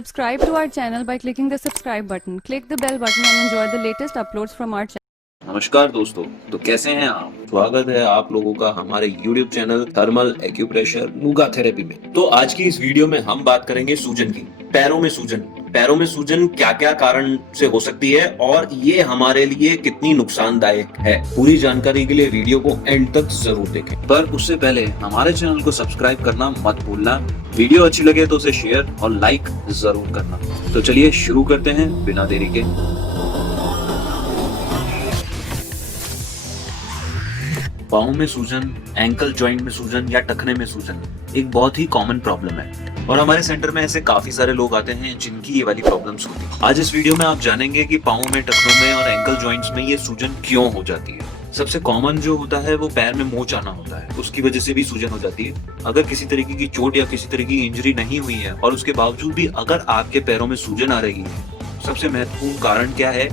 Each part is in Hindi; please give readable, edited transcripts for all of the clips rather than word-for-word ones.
Subscribe to our channel by clicking the subscribe button. Click the bell button and enjoy the latest uploads from our channel. नमस्कार दोस्तों, तो कैसे हैं आप। स्वागत है आप लोगों का हमारे YouTube channel thermal acupressure Nuga therapy में। तो आज की इस वीडियो में हम बात करेंगे सूजन की। पैरों में सूजन क्या क्या कारण से हो सकती है और ये हमारे लिए कितनी नुकसानदायक है। पूरी जानकारी के लिए वीडियो को एंड तक जरूर देखें। पर उससे पहले हमारे चैनल को सब्सक्राइब करना मत भूलना। वीडियो अच्छी लगे तो उसे शेयर और लाइक जरूर करना। तो चलिए शुरू करते हैं बिना देरी के। पाँव में सूजन, एंकल जॉइंट में सूजन या टखने में सूजन एक बहुत ही कॉमन प्रॉब्लम है और हमारे सेंटर में ऐसे काफी सारे लोग आते हैं जिनकी ये वाली प्रॉब्लम्स होती है। आज इस वीडियो में आप जानेंगे कि पाँव में, टखनों में और एंकल जॉइंट्स में ये सूजन क्यों हो जाती है। सबसे कॉमन जो होता है वो पैर में मोच आना होता है, उसकी वजह से भी सूजन हो जाती है। अगर किसी तरीके की चोट या किसी तरह की इंजरी नहीं हुई है और उसके बावजूद भी अगर आपके पैरों में सूजन आ रही है, सबसे महत्वपूर्ण कारण क्या है?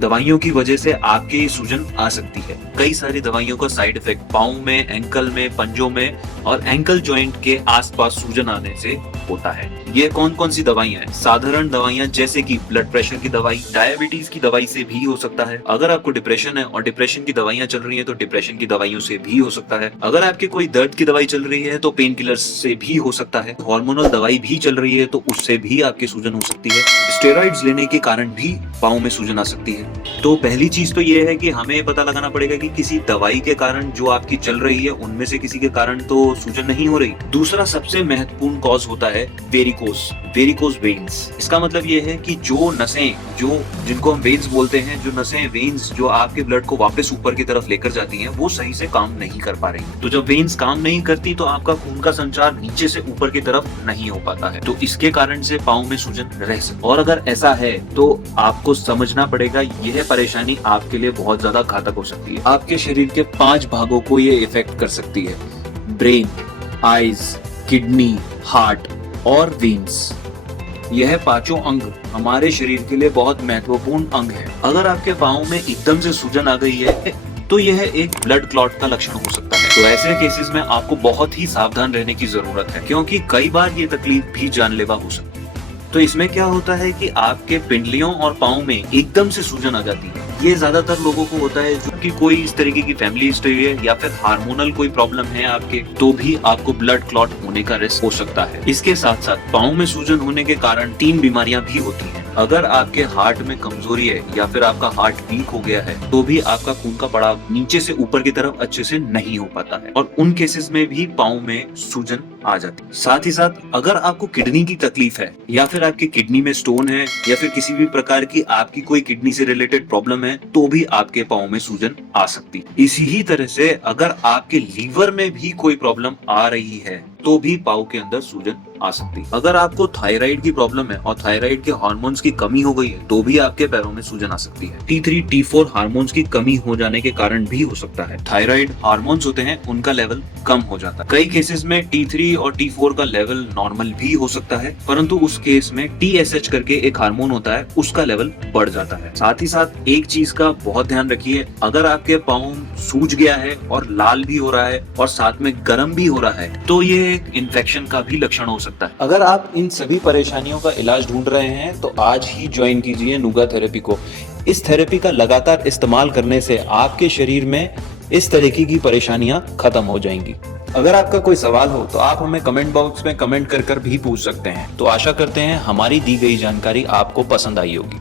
दवाइयों की वजह से आपके सूजन आ सकती है। कई सारी दवाइयों का साइड इफेक्ट पाँव में, एंकल में, पंजों में और एंकल जॉइंट के आसपास सूजन आने से होता है। ये कौन कौन सी दवाइयां हैं? साधारण दवाइयां जैसे कि ब्लड प्रेशर की दवाई, डायबिटीज की दवाई से भी हो सकता है। अगर आपको डिप्रेशन है और डिप्रेशन की दवाइयां चल रही है तो डिप्रेशन की दवाइयों से भी हो सकता है। अगर आपके कोई दर्द की दवाई चल रही है तो पेन किलर्स से भी हो सकता है। हार्मोनल दवाई भी चल रही है तो उससे भी आपकी सूजन हो सकती है। स्टेरॉइड्स लेने के कारण भी पाँव में सूजन आ सकती है। तो पहली चीज तो ये है कि हमें पता लगाना पड़ेगा कि किसी दवाई के कारण जो आपकी चल रही है उनमें से किसी के कारण तो सूजन नहीं हो रही। दूसरा सबसे महत्वपूर्ण कॉज होता है वेरिकोस वेन्स। इसका मतलब ये है कि जो नसें, जिनको हम वेन्स बोलते हैं, जो नसें, वेन्स जो आपके ब्लड को वापस ऊपर की तरफ लेकर जाती हैं, वो सही से काम नहीं कर पा रही। तो जब वेन्स काम नहीं करती तो आपका खून का संचार नीचे से ऊपर की तरफ नहीं हो पाता है, तो इसके कारण से पाँव में सूजन रह सकती है। और अगर ऐसा है तो आपको समझना पड़ेगा यह परेशानी आपके लिए बहुत ज्यादा घातक हो सकती है। आपके शरीर के 5 भागों को ये इफेक्ट कर सकती है: ब्रेन, आईज, किडनी, हार्ट और वेन्स। यह पांचों अंग हमारे शरीर के लिए बहुत महत्वपूर्ण अंग है। अगर आपके पाँव में एकदम से सूजन आ गई है तो यह एक ब्लड क्लॉट का लक्षण हो सकता है। तो ऐसे केसेस में आपको बहुत ही सावधान रहने की जरूरत है, क्योंकि कई बार ये तकलीफ भी जानलेवा हो सकती है। तो इसमें क्या होता है कि आपके पिंडलियों और पाँव में एकदम से सूजन आ जाती है। ये ज्यादातर लोगों को होता है जो कि कोई इस तरीके की फैमिली हिस्ट्री है या फिर हार्मोनल कोई प्रॉब्लम है आपके, तो भी आपको ब्लड क्लॉट होने का रिस्क हो सकता है। इसके साथ साथ पाँव में सूजन होने के कारण 3 बीमारियां भी होती हैं। अगर आपके हार्ट में कमजोरी है या फिर आपका हार्ट वीक हो गया है तो भी आपका खून का पड़ाव नीचे से ऊपर की तरफ अच्छे से नहीं हो पाता है और उन केसेस में भी पाँव में सूजन आ जाती है। साथ ही साथ अगर आपको किडनी की तकलीफ है या फिर आपकी किडनी में स्टोन है या फिर किसी भी प्रकार की आपकी कोई किडनी से रिलेटेड प्रॉब्लम है तो भी आपके पाँव में सूजन आ सकती है। इसी ही तरह से अगर आपके लीवर में भी कोई प्रॉब्लम आ रही है तो भी पाँव के अंदर सूजन आ सकती है। अगर आपको थायराइड की प्रॉब्लम है और थायराइड के हार्मोन्स की कमी हो गई है तो भी आपके पैरों में सूजन आ सकती है। T3, T4 हार्मोन्स की कमी हो जाने के कारण भी हो सकता है। थायराइड हार्मोन्स होते हैं, उनका लेवल कम हो जाता है। कई केसेस में T3 और T4 का लेवल नॉर्मल भी हो सकता है, परंतु उस केस में TSH करके एक हार्मोन होता है, उसका लेवल बढ़ जाता है। साथ ही साथ एक चीज का बहुत ध्यान रखिए, अगर आपके पाँव सूज गया है और लाल भी हो रहा है और साथ में गर्म भी हो रहा है तो ये एक इन्फेक्शन का भी लक्षण हो सकता है। अगर आप इन सभी परेशानियों का इलाज ढूंढ रहे हैं तो आज ही ज्वाइन कीजिए नुगा थेरेपी को। इस थेरेपी का लगातार इस्तेमाल करने से आपके शरीर में इस तरीके की परेशानियां खत्म हो जाएंगी। अगर आपका कोई सवाल हो तो आप हमें कमेंट बॉक्स में कमेंट कर भी पूछ सकते हैं। तो आशा करते हैं हमारी दी गई जानकारी आपको पसंद आई होगी।